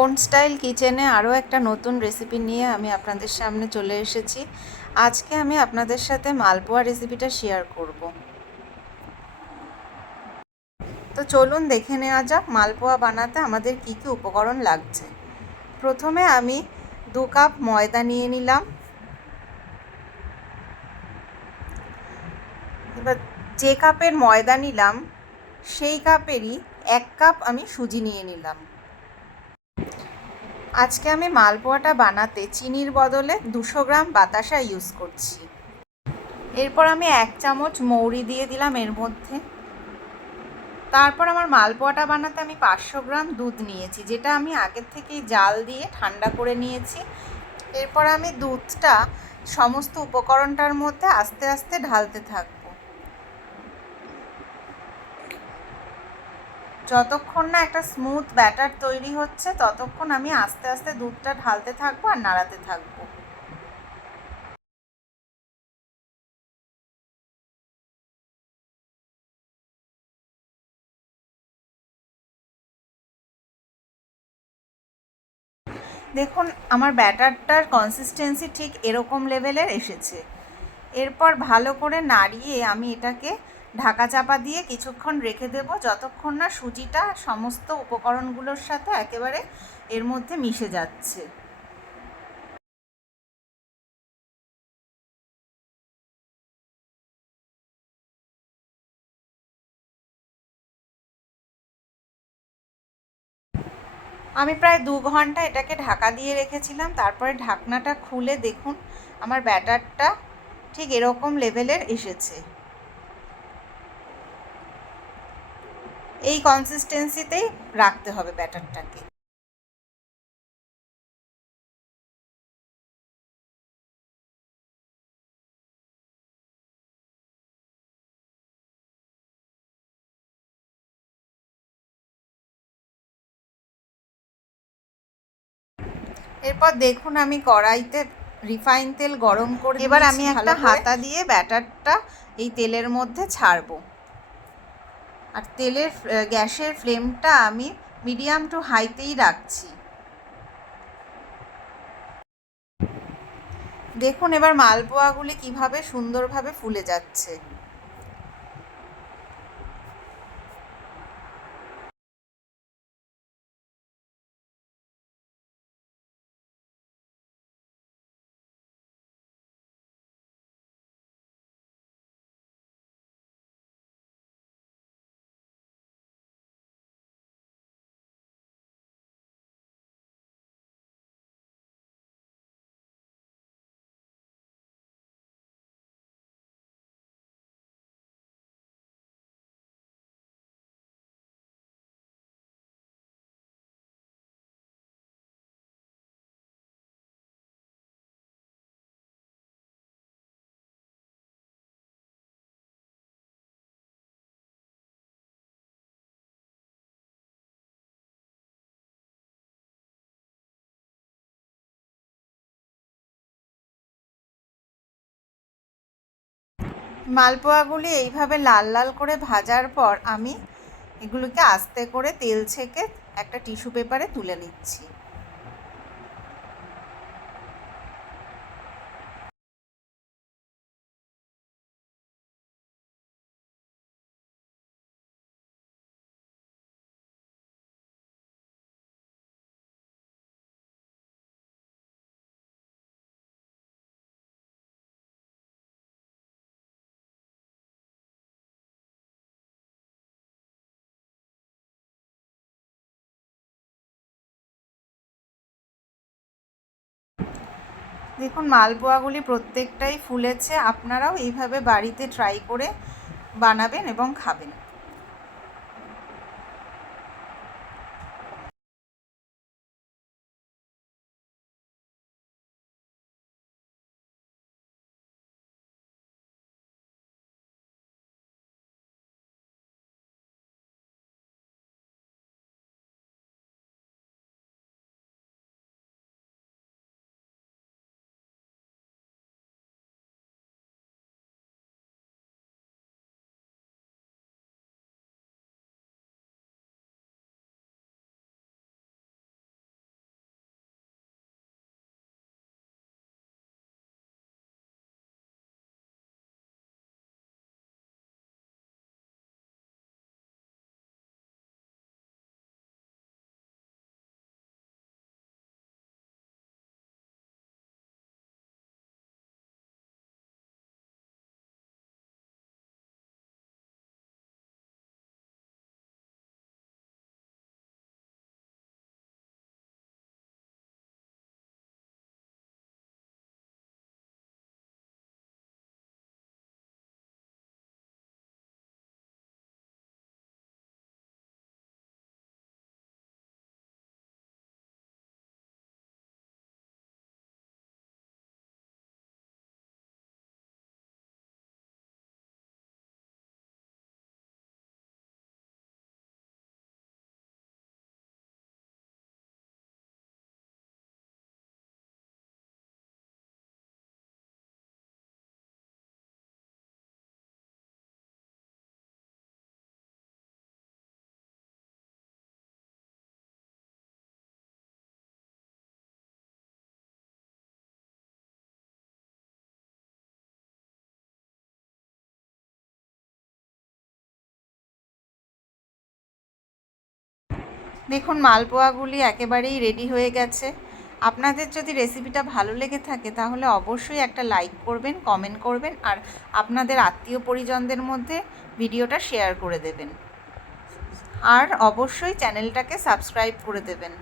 On style কিচেনে আরও একটা নতুন রেসিপি নিয়ে আমি আপনাদের সামনে চলে এসেছি। আজকে আমি আপনাদের সাথে মালপোয়া রেসিপিটা শেয়ার করব। তো চলুন দেখে নেওয়া যাক মালপোয়া বানাতে আমাদের কি কি উপকরণ লাগছে। প্রথমে আমি 2 কাপ ময়দা নিয়ে নিলাম। এবার যে কাপের ময়দা নিলাম সেই কাপেরই 1 কাপ আমি সুজি নিয়ে নিলাম। আজকে আমি মালপোয়াটা বানাতে চিনির বদলে 200 গ্রাম বাতাসা ইউজ করছি। এরপর আমি 1 চামচ মৌরি দিয়ে দিলাম এর মধ্যে। তারপর আমার মালপোয়াটা বানাতে আমি 500 গ্রাম দুধ নিয়েছি, যেটা আমি আগের থেকেই জাল দিয়ে ঠান্ডা করে নিয়েছি। এরপর আমি দুধটা সমস্ত উপকরণটার মধ্যে আস্তে আস্তে ঢালতে থাকবো। যতক্ষণ না একটা স্মুথ ব্যাটার তৈরি হচ্ছে ততক্ষণ আমি আস্তে আস্তে দুধটা ঢালতে থাকবো আর নাড়াতে থাকবো। দেখুন আমার ব্যাটারটার কনসিস্টেন্সি ঠিক এরকম লেভেলের এসেছে। এরপর ভালো করে নাড়িয়ে আমি এটাকে ঢাকা চাপা দিয়ে কিছুক্ষণ রেখে দেব, যতক্ষণ না সুজিটা সমস্ত উপকরণগুলোর সাথে একেবারে এর মধ্যে মিশে যাচ্ছে। আমি প্রায় 2 ঘন্টা এটাকে ঢাকা দিয়ে রেখেছিলাম। তারপরে ঢাকনাটা খুলে দেখুন আমার ব্যাটারটা ঠিক এরকম লেভেলের এসেছে। এই কনসিস্টেন্সিতেই রাখতে হবে ব্যাটারটাকে। এরপর দেখুন আমি কড়াইতে রিফাইন তেল গরম করে এবার আমি একটা হাতা দিয়ে ব্যাটারটা এই তেলের মধ্যে ছাড়বো। আর গ্যাসের ফ্লেমটা আমি মিডিয়াম টু হাইতেই রাখছি। দেখুন এবার মালপোয়াগুলি কিভাবে সুন্দরভাবে ফুলে যাচ্ছে। মালপোয়াগুলি এইভাবে লাল লাল করে ভাজার পর আমি এগুলোকে আস্তে করে তেল ছেঁকে একটা টিস্যু পেপারে তুলে নিচ্ছি। দেখুন মালপোয়াগুলি প্রত্যেকটাই ফুলেছে। আপনারাও এইভাবে বাড়িতে ট্রাই করে বানাবেন এবং খাবেন। দেখুন মালপোয়াগুলি একেবারেই রেডি হয়ে গেছে। আপনাদের যদি রেসিপিটা ভালো লেগে থাকে তাহলে অবশ্যই একটা লাইক করবেন, কমেন্ট করবেন, আর আপনাদের আত্মীয় পরিজনদের মধ্যে ভিডিওটা শেয়ার করে দেবেন। আর অবশ্যই চ্যানেলটাকে সাবস্ক্রাইব করে দেবেন।